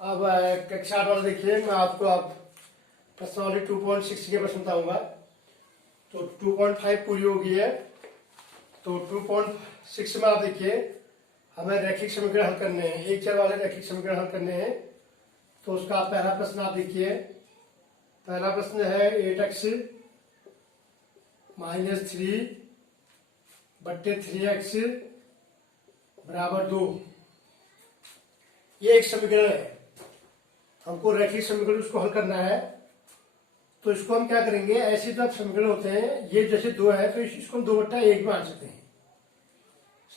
अब कक्षा 8 वाला देखिए, मैं आपको अब प्रश्नावली 2.6 के प्रश्न बताऊंगा। तो 2.5 पूरी हो गई है, तो 2.6 में आप देखिए हमें रैखिक समीकरण हल करने हैं, एक चर वाले रैखिक समीकरण हल करने हैं। तो उसका पहला प्रश्न आप देखिए, पहला प्रश्न है 8x - 3 बट्टे 3x बराबर 2। ये एक समीकरण है, हमको रैखिक समीकरण उसको हल करना है। तो इसको हम क्या करेंगे, ऐसे जब समीकरण होते हैं ये जैसे 2 है तो इसको हम 2/1 मान सकते हैं,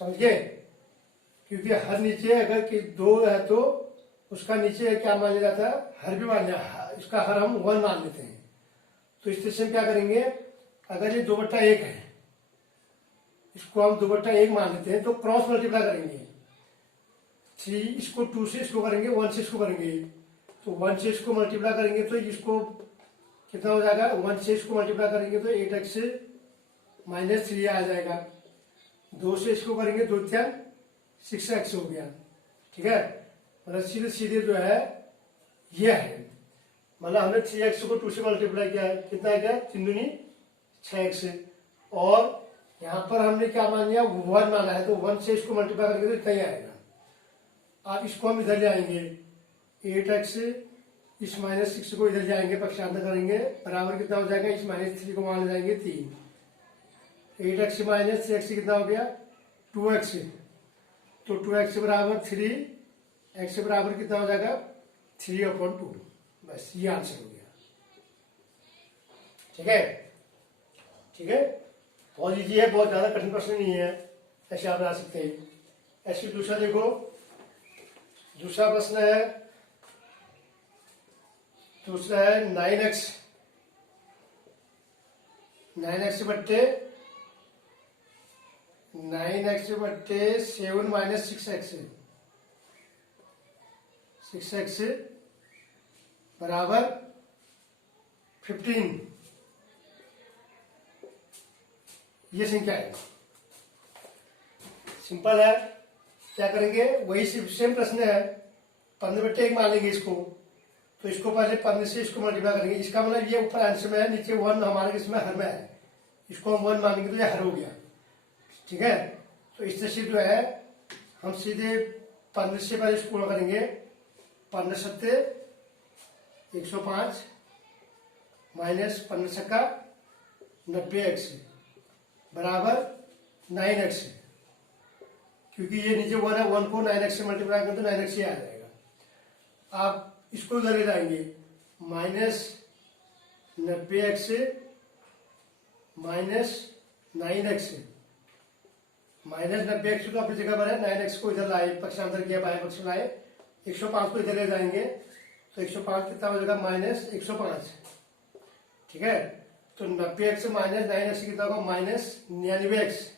समझ गए। क्योंकि हर नीचे अगर कि 2 है तो उसका नीचे क्या मान लिया जाता है, हर भी मान लिया, इसका हर हम 1 मान लेते हैं। तो इस स्थिति में क्या करेंगे, अगर ये 2/1 है इसको हम 2/1 मान लेते हैं, तो क्रॉस मल्टीप्लाई करेंगे। 3 इसको 2 से इसको करेंगे, 1 से इसको करेंगे, तो 1 से इसको मल्टीप्लाई करेंगे तो इसको कितना हो जाएगा, 1 से इसको मल्टीप्लाई करेंगे तो 8x - 3 आ जाएगा। 2 से इसको करेंगे 2 3 6x हो गया, ठीक है। मतलब सीधे सीधे जो है ये है, मतलब हमने 3x को 2 से मल्टीप्लाई किया है, कितना है क्या, 3 दूनी 6x। और यहाँ पर हमने क्या मान लिया, 1 माना है, तो 1 से इसको मल्टीप्लाई करेंगे तो इतना ही आएगा। अब इसको हम इधर ले आएंगे, 8x इस -6 को इधर जाएंगे, पक्षांतर करेंगे, बराबर कितना हो जाएगा, इस -3 को मान जाएंगे 3। 8x - 3x कितना हो गया, 2x। तो 2x बराबर 3, x बराबर कितना हो जाएगा, 3/2। बस ये आंसर हो गया, ठीक है। ठीक है, बहुत इजी है, बहुत ज्यादा कठिन प्रश्न नहीं है, ऐसे आप बना सकते हैं। ऐसे दूसरा देखो, दूसरा प्रश्न है, दूसरा है 9x बट्टे 7 - 6x बराबर 15। ये संख्या है, सिंपल है। क्या करेंगे, वही सेम प्रश्न है, 15/1 मान लेंगे इसको। तो इसको पहले 15 से इसको मल्टीप्लाई करेंगे, इसका मतलब ये ऊपर आंसर में है, नीचे 1 हमारे इसमें हर में है, इसको हम 1 मानेंगे तो ये हर हो गया, ठीक है। तो इस तरह से जो है हम सीधे 15 से पहले इसको पूरा करेंगे, 15 सत्ते 105 माइनस 15 छक्का 90x बराबर 9x। क्योंकि ये नीचे 1 है, 1 को 9x से मल्टीप्लाई करें तो 9x ही आ जाएगा। आप इसको इधर ले जाएंगे, -90x - 9x, -90x तो अपनी जगह पर है, 9x को इधर लाए, पक्षांतर किया, बाएं पक्ष में लाए, 105 को इधर ले जाएंगे, तो 105 कितना हो जाएगा, -105, ठीक है। तो 90x - 9x कितना होगा, -99x,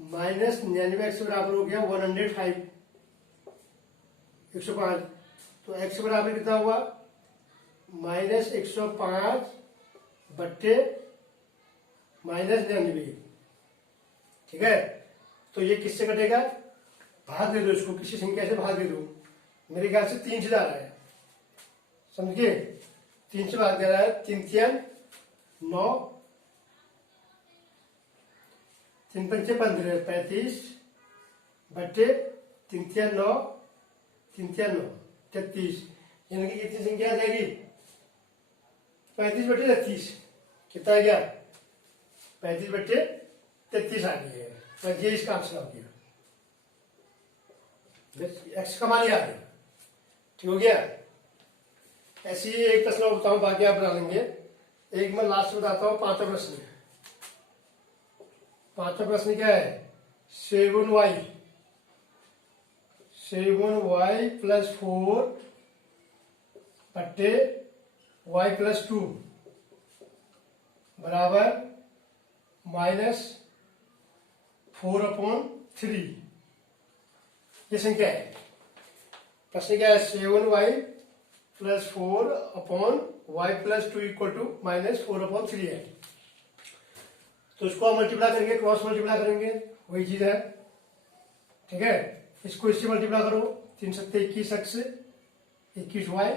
-99x बराबर हो गया 105, 105। तो x बराबर कितना हुआ, -105 बट्टे -99, ठीक है। तो ये किससे कटेगा, भाग दे दो इसको, किसी संख्या से भाग दे दो। मेरे ख्याल से 3 से जा रहा है, समझिए, 3 से भाग दे रहा है, 3 3 9, 3 5 15 35 बट्टे 3 3 9, 3 3 9 33, यानी कि कितनी संख्या आ जाएगी, 35/33, कितना आ गया, 35/33 आ गई है। तो ये इसका आंसर हो गया, एक्स का मान आ गया, ठीक हो गया। ऐसी एक प्रश्न बताऊं, बाकी आप बना लेंगे। एक मैं लास्ट बताता हूं, पांचवा प्रश्न। पांचवा प्रश्न क्या है, 7y + 4 बट्टे y + 2 बराबर -4/3। ये संख्या है, प्रश्न क्या है, 7y + 4/y + 2 = -4/3 है। तो इसको हम मल्टीप्लाई करेंगे, क्रॉस मल्टीप्लाई करेंगे, वही चीज है, ठीक है। इसको इससे मल्टीप्लाई करो, 3 7 21 x 21y,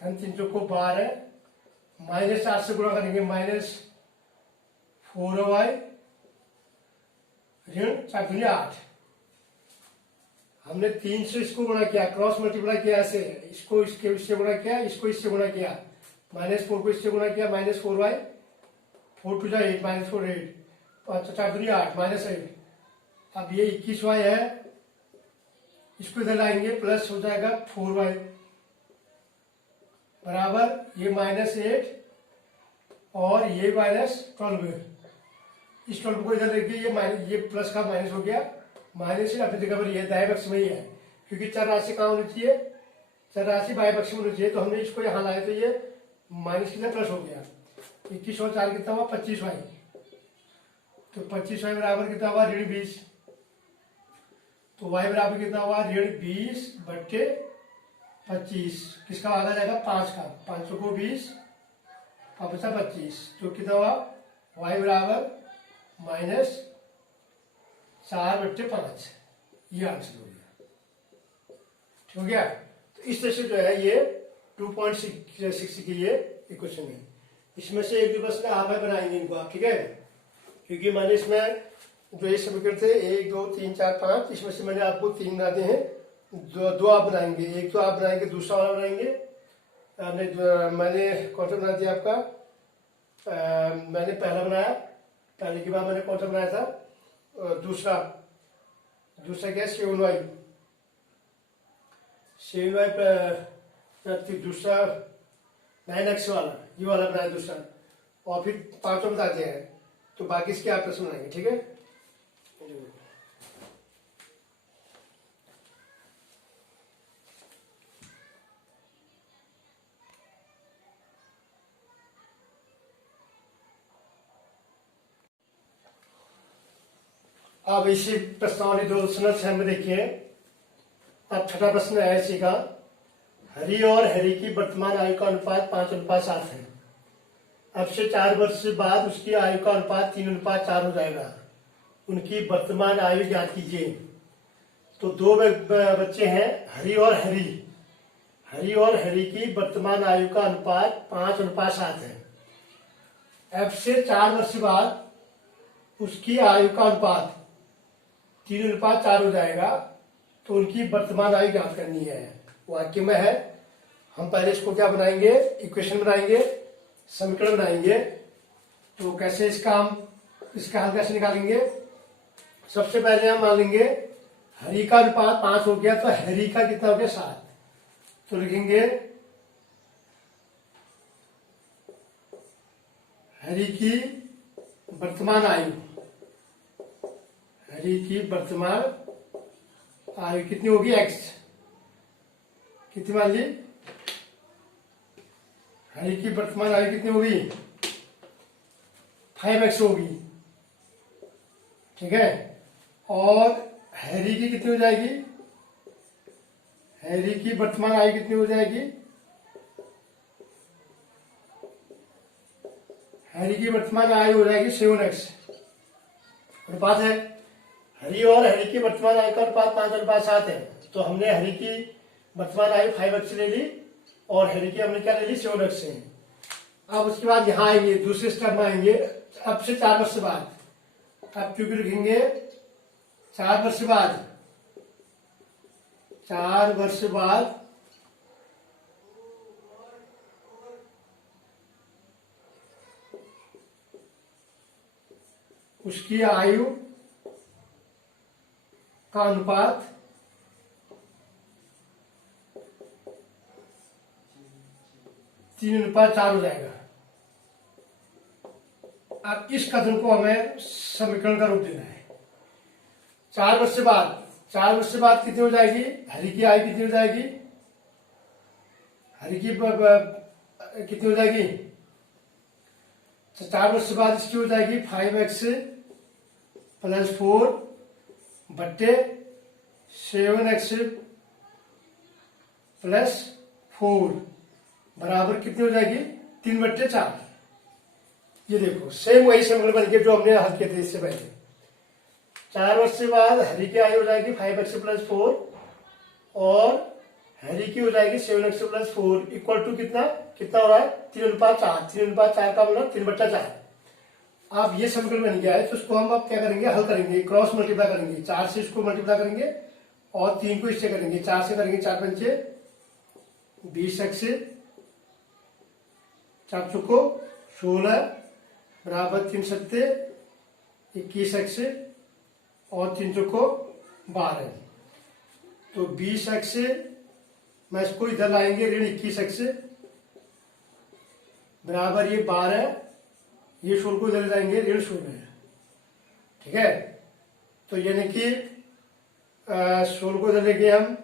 धन 3 चौको 12, -8 से गुणा करेंगे -4y, ऋण 4 दूनी 8। हमने 3 से इसको गुणा किया, क्रॉस मल्टीप्लाई किया ऐसे, इसको इससे गुणा किया, इसको इससे गुणा किया, -4 को इससे गुणा किया, -4y, 4 2 8, -4 8, 4 दूनी 8, -8। अब ये 21y है, इसको इधर लाएंगे, प्लस हो जाएगा 4y बराबर ये -8 और ये -12। इस 12 को इधर रखिए, ये प्लस का माइनस हो गया, माइनस से अपनी जगह पर ये दाएं पक्ष में ही है, क्योंकि चर राशि कहाँ होनी चाहिए, चर राशि बाएं पक्ष में होनी चाहिए, तो हमने इसको यहाँ लाया तो ये माइनस कितना प्लस हो गया। 21 और 4 कितना हुआ 25y, तो 25y बराबर कितना हुआ ऋण 20, तो y बराबर कितना हुआ ऋण 20/25। किसका भाग आ जाएगा 5 का, 5 को 20 और बचा 25, तो कितना हुआ y बराबर -4/5। ये आंसर हो गया, ठीक हो गया। तो इस तरह से जो है ये 2.6 की ये इक्वेशन है। इसमें से एक दो प्रश्न आप बनाएंगे इनको आप, ठीक है, क्योंकि मैंने इसमें जो ये समीकरण थे 1 2 3 4 5, इसमें से मैंने आपको 3 बना दिए हैं, दो आप बनाएंगे, एक तो आप बनाएंगे, दूसरा वाला बनाएंगे। मैंने कौन सा बना दिया आपका, मैंने पहला बनाया, पहले के बाद मैंने कौन सा बनाया था, दूसरा क्या 7y, दूसरा 9x वाला, ये वाला बनाया दूसरा, और फिर 5 बता दिया है। तो बाकी इसके आप प्रश्न बनाएंगे, ठीक है। अब इसी प्रश्नावली 2 में देखिए, अब छठा प्रश्न है इसी का, हरि और हरि की वर्तमान आयु का अनुपात 5:7 है। अब से 4 वर्ष बाद उसकी आयु का अनुपात 3:4 हो जाएगा। उनकी वर्तमान आयु ज्ञात कीजिए। तो दो बच्चे हैं, हरि और हरि। हरि और हरि की वर्तमान आयु का अनुपात 5:7 है। अब से 4 वर्ष बाद उसकी आयु का अनुपात 3:4 हो जाएगा। तो उनकी वर्तमान आयु ज्ञात करनी है। वाक्य में है, हम पहले इसको क्या बनाएंगे, इक्वेशन बनाएंगे, समीकरण बनाएंगे। तो कैसे इसका हल कैसे निकालेंगे। सबसे पहले हम मान लेंगे हरि का अनुपात 5 हो गया, तो हरि का कितना हो गया 7। तो लिखेंगे हरि की वर्तमान आयु, हरि की वर्तमान आयु कितनी होगी x, कितनी मान ली, हरि की वर्तमान आयु कितनी होगी 5x होगी, ठीक है। और हरि की कितनी हो जाएगी, हरि की वर्तमान आयु कितनी हो जाएगी, हरि की वर्तमान आयु हो जाएगी 7x। अनुपात है, हरि और हरि की वर्तमान आयु का अनुपात 5:7 है। तो हमने हरि की वर्तमान आयु 5x ले ली और हरि की हमने क्या ले ली 7x से। अब उसके बाद यहां आएंगे, दूसरे स्टेप में आएंगे, अब से 4 वर्ष बाद। अब क्योंकि लिखेंगे 4 वर्ष बाद, 4 वर्ष बाद उसकी आयु का अनुपात 3:4 हो जाएगा। अब इस कथन को हमें समीकरण का रूप देना है। 4 वर्ष बाद, 4 वर्ष बाद कितनी हो जाएगी, हरि की आयु कितनी हो जाएगी, हरि की कितनी हो जाएगी, 4 वर्ष बाद इसकी हो जाएगी 5x + 4 बट्टे 7x + 4 बराबर कितनी हो जाएगी 3/4। ये देखो सेम वही समीकरण बन के जो हमने हल किए थे इससे पहले। 4 वर्ष के बाद हरि की आयु हो जाएगी 5x + 4 और हैरी की हो जाएगी 7x प्लस 4 इक्वल टू कितना कितना हो रहा है 3:4। 3:4 का मतलब 3/4। अब ये समीकरण बन गया है तो उसको हम अब क्या करेंगे, हल करेंगे, क्रॉस मल्टीप्लाई करेंगे। 4 से इसको मल्टीप्लाई करेंगे और 3 को इससे करेंगे। 4 से करेंगे 4 पंचे 20x, 4 चौको 16 बराबर 3 सत्ते 21x और 3 चौको 12। तो 20x मैं इसको इधर लाएंगे ऋण 21x बराबर ये 12, ये 16 को इधर लाएंगे ऋण 16। ठीक है, तो यानी कि 16 को इधर लेंगे हम,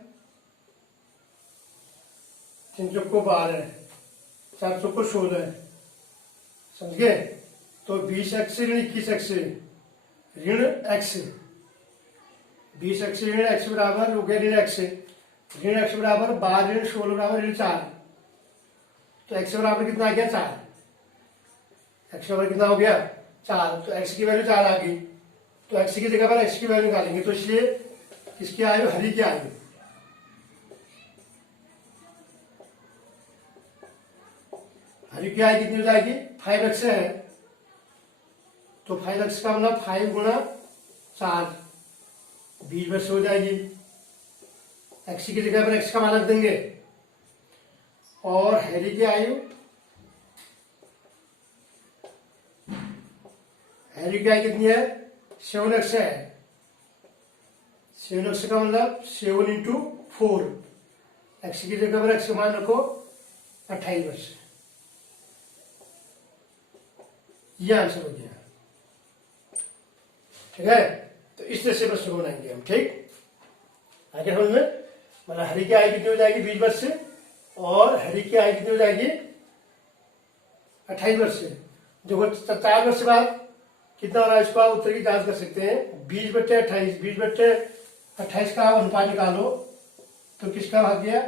3 चौको 12 4 चौको 16, समझ गए। तो 20x ऋण 21x ऋण x, 20x ऋण x बराबर हो गया ऋण x। ऋण x बराबर 12 ऋण 16 बराबर ऋण 4। तो x बराबर कितना आ गया 4। x बराबर कितना हो गया 4। तो x की वैल्यू 4 आ गई। तो x की जगह पर x की वैल्यू निकालेंगे। तो इसलिए किसकी आयु, हरि की आयु। हरि की आयु कितनी हो जाएगी 5x है। तो 5x का मतलब 5 गुणा 4 20 वर्ष हो जाएगी। x की जगह पर x का मान रख देंगे। और हैरी की आयु, हैरी की आयु कितनी है 7x है। 7x का मतलब 7 इंटू 4, x की जगह पर x का मान रखो 28 वर्ष। ये आंसर हो गया। ठीक है, तो इस तरह से प्रश्न बनाएंगे हम। ठीक, आगे समझ में, मतलब हरि की आयु कितनी हो जाएगी 20 वर्ष से और हरि की आयु कितनी हो जाएगी 28 वर्ष से। देखो 4 वर्ष बाद कितना हो रहा है, इसको आप उत्तर की जांच कर सकते हैं। 20/28, 20/28 का अनुपात निकालो तो किसका भाग गया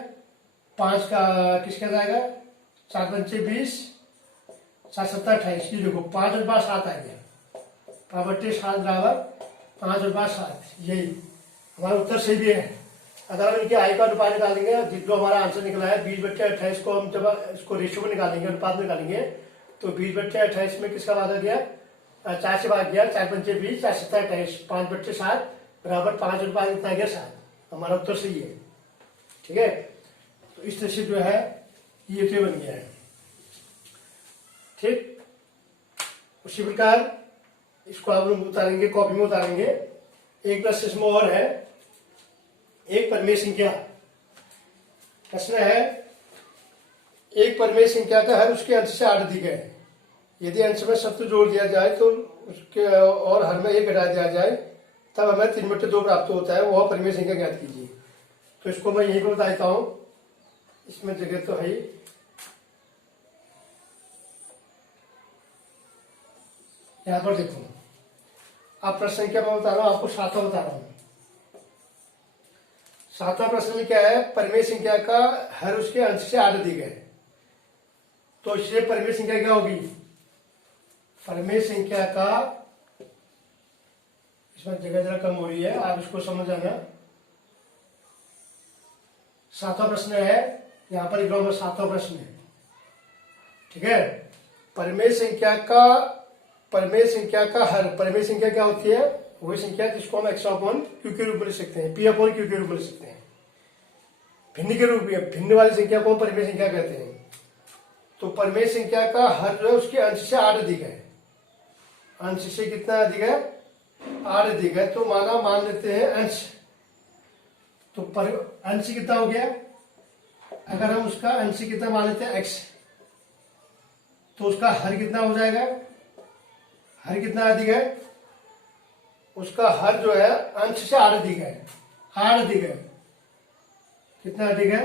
5 का, किसका जाएगा 4 पंचे 20 7 7 28। ये देखो 5 और 5 7 आ गया। 5/7 बराबर 5 और 5 7। यही हमारा उत्तर सही भी है। अगर हम इनके आय का अनुपात निकालेंगे, जो हमारा आंसर निकला है 20/28 को हम जब इसको रेशियो में निकालेंगे, अनुपात में निकालेंगे, तो 20/28 में किसका भाग आ गया 4 से भाग गया। 4 पंचे 20 4 7 28 5/7 बराबर 5 और 5 कितना गया 7। हमारा उत्तर सही है। ठीक है, तो इस तरह से जो है ये तो बन गया है। ठीक, उसी प्रकार इसको आप लोग उतारेंगे, कॉपी में उतारेंगे। एक प्रश्न इसमें और है, एक परिमेय संख्या। प्रश्न है एक परिमेय संख्या का हर उसके अंश से 8 अधिक है। यदि अंश में शब्द जोड़ दिया जाए तो उसके और हर में 1 घटा दिया जाए तब हमें 3/2 प्राप्त होता है। वह परिमेय संख्या ज्ञात कीजिए। तो इसको मैं यहीं पर बता देता हूं, इसमें जगह तो है ही। यहां पर देखो, आप प्रश्न संख्या मैं बता रहा हूं, आपको 7वां बता रहा हूं। 7वां प्रश्न में क्या है, परिमेय संख्या का हर उसके अंश से 8 अधिक है। तो इसलिए परिमेय संख्या क्या होगी, परिमेय संख्या का, इसमें जगह जरा कम हो रही है, आप इसको समझ आना। 7वां प्रश्न है, यहां पर लिखा हुआ 7वां प्रश्न है। ठीक है, परिमेय संख्या का हर, परिमेय संख्या क्या होती है, वही संख्या जिसको हम x/q के रूप में लिख सकते हैं, p/q के रूप में लिख सकते हैं। भिन्न के रूप में, भिन्न वाली संख्या को हम परिमेय संख्या कहते हैं। तो परिमेय संख्या का हर जो है उसके अंश से 8 अधिक है। अंश से कितना अधिक है 8 अधिक है। तो मान लेते हैं अंश, तो अंश कितना हो गया, अगर हम उसका अंश कितना मान लेते हैं x, तो उसका हर कितना हो जाएगा, हर कितना अधिक है, उसका हर जो है अंश से 8 अधिक है। 8 अधिक है, कितना अधिक है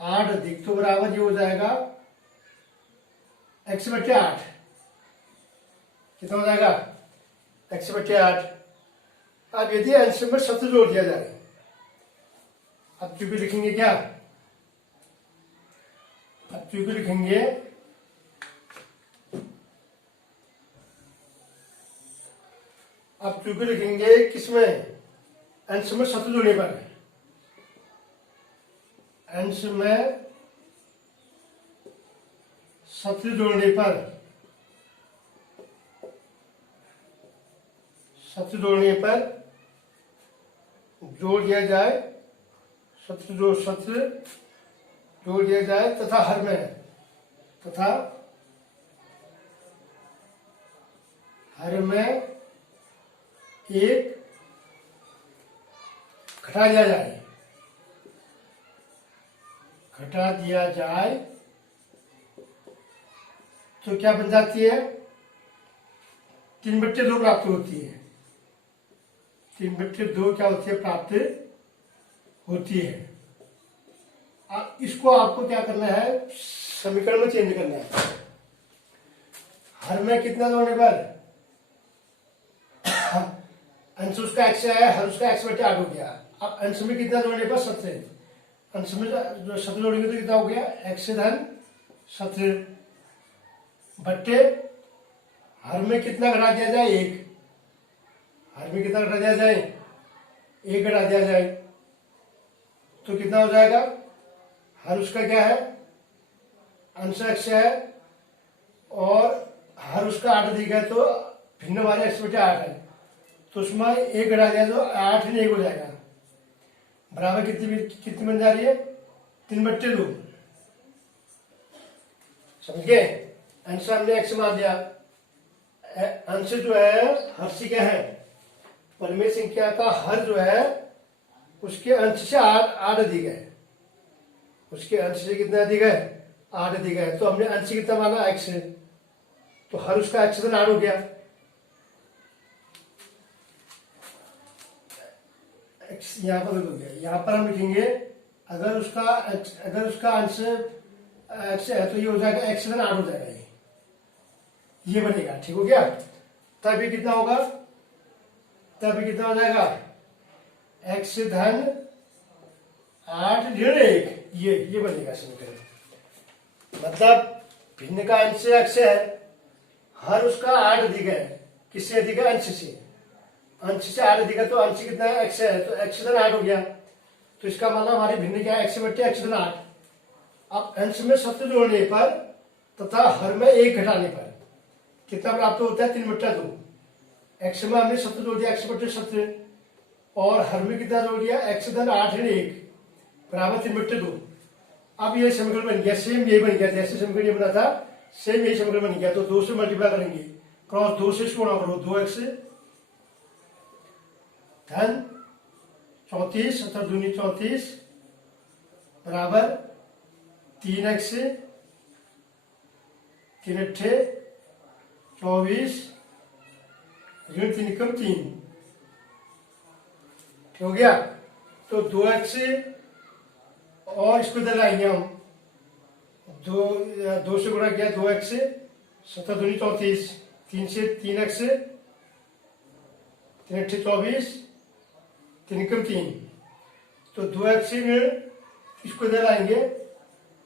8 अधिक। तो बराबर ये हो जाएगा x/8। कितना हो जाएगा x/8। अब यदि अंश में शब्द जोड़ दिया जाए, अब क्योंकि लिखेंगे क्या, अब क्योंकि लिखेंगे किसमें, अंश में शब्द जोड़ने पर। अंश में शत्रु जोड़ने पर जोड़ दिया जाए, शत्रु जोड़ दिया जाए तथा हर में एक घटा दिया जाए तो क्या बन जाती है? 3/2 प्राप्त होती है। 3/2 क्या होती है? प्राप्त होती है। अब इसको आपको क्या करना है? समीकरण में चेंज करना है। हर में कितना जोड़ने पर अंश उसका x है, हर उसका x/8 हो गया। अब अंश में कितना जोड़ने पर? 17। अंश में 17 जोड़ेंगे तो कितना हो गया? x धन 17 बट्टे हर में कितना घटा दिया जाए? 1। हर में कितना घटा दिया जाए? 1 घटा दिया जाए तो कितना हो जाएगा? हर उसका क्या है? अंश x है और हर उसका 8 दिया है तो भिन्न वाले x/8 है, तो उसमें 1 घटा दिया तो 8 1 हो जाएगा। बराबर कितनी बन जा रही है? 3/2। समझ गए? अंश हमने x मान दिया। अंश जो है हर से क्या है? परिमेय संख्या का हर जो है उसके अंश से 8 अधिक है। उसके अंश से कितना अधिक है? 8 अधिक है। तो हमने अंश कितना माना? x है, तो हर उसका x धन 8 हो गया। x यहाँ पर हो गया। यहाँ पर हम लिखेंगे अगर उसका अंश x है तो ये हो जाएगा x धन 8 हो जाएगा। ये बनेगा। ठीक हो गया? तभी कितना होगा? तभी कितना हो जाएगा? x धन 8 ऋण 1। ये बनेगा समीकरण। मतलब भिन्न का अंश x है, हर उसका 8 अधिक है। किससे अधिक है? अंश से। अंश से 8 अधिक है तो अंश कितना है? x है, तो x धन 8 हो गया। तो इसका मतलब हमारी भिन्न क्या है? x/x धन 8। अब अंश में 17 जोड़ने पर तथा हर में 1 घटाने पर कितना प्राप्त होता है? 3/2। x में हमने 17 जोड़ दिया, x/17, और हर में कितना जोड़ दिया? x धन 8 ऋण 1 बराबर 3/2। अब ये समीकरण बन गया। सेम यही बन गया, जैसे समीकरण ये बना था सेम यही समीकरण बन गया। तो 2 से मल्टीप्लाई करेंगे, क्रॉस 2 से इसको गुणा करो, 2x धन 34 17 दूनी 34 बराबर 3x 3 अट्ठे 24 ऋण 3 कम 3। हो गया? तो 2x और इसको इधर लाएंगे हम। 2 से गुणा किया, 2x 17 दूनी 34, 3 से 3x 3 अट्ठे 24 3 कम 3, तो 2x ऋण इसको इधर लाएंगे,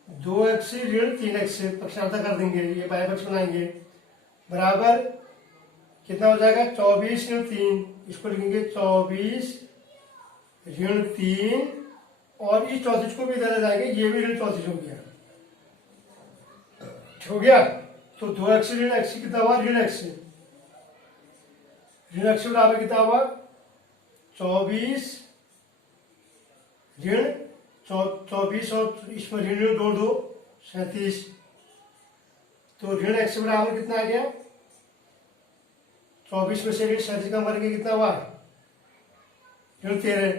2x ऋण 3x पक्षांतर कर देंगे, ये बाएं पक्ष बनाएंगे, बराबर कितना हो जाएगा? 24 ऋण 3, इसको लिखेंगे 24 ऋण 3, और इस 34 को भी इधर लाएंगे, ये भी ऋण 34 हो गया। हो गया? तो 2x ऋण x कितना हुआ? ऋण x। ऋण x बराबर कितना हुआ? 24 ऋण 24 और इसमें ऋण 2 2 37, तो ऋण x बराबर कितना आ गया? 24 में से ऋण 37 का वर्ग कितना हुआ? ऋण 13।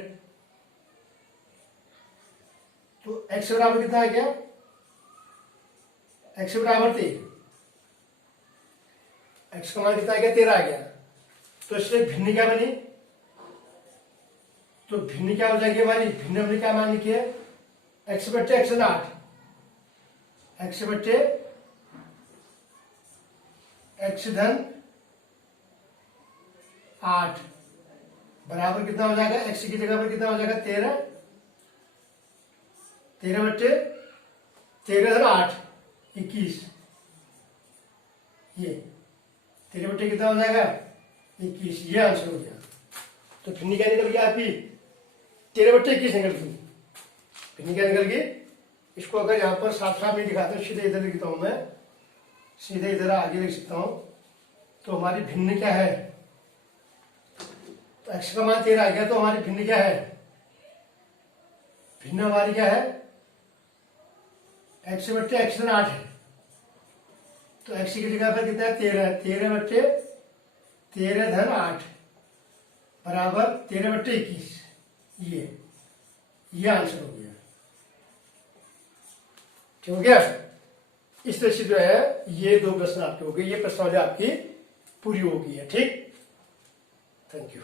तो x बराबर कितना आ गया? x बराबर 13। x का मान कितना आ गया? 13 आ गया। तो इसलिए भिन्न क्या बनी? तो भिन्न क्या हो जाएगी हमारी? भिन्न हमने क्या मान लिखी है? x बट्टे x धन 8, x बट्टे x धन 8 बराबर कितना हो जाएगा? x की जगह पर कितना हो जाएगा? 13, 13 बट्टे 13 धन 8 21, ये 13 बट्टे कितना हो जाएगा? 21, ये आंसर हो गया। तो भिन्न क्या निकल गया आपकी? 13 बट्टे 21 निकल गई। भिन्न क्या निकल गई? इसको अगर यहाँ पर साफ साफ नहीं दिखाते, सीधे इधर लिखता हूं मैं, सीधे इधर आगे लिख सकता हूं। तो हमारी भिन्न क्या है, तो x का मान 13 आ गया, तो हमारी भिन्न क्या है, भिन्न हमारी क्या है, x बट्टे x धन 8 है। तो x की जगह पर कितना है, 13 है। 13 बट्टे 13 धन 8 बराबर 13 बट्टे 21। ये आंसर हो गया। ठीक हो गया। इस तरह से जो है ये 2 प्रश्न आपके हो गए, ये प्रश्नावली आपकी पूरी हो गई है। ठीक, थैंक यू।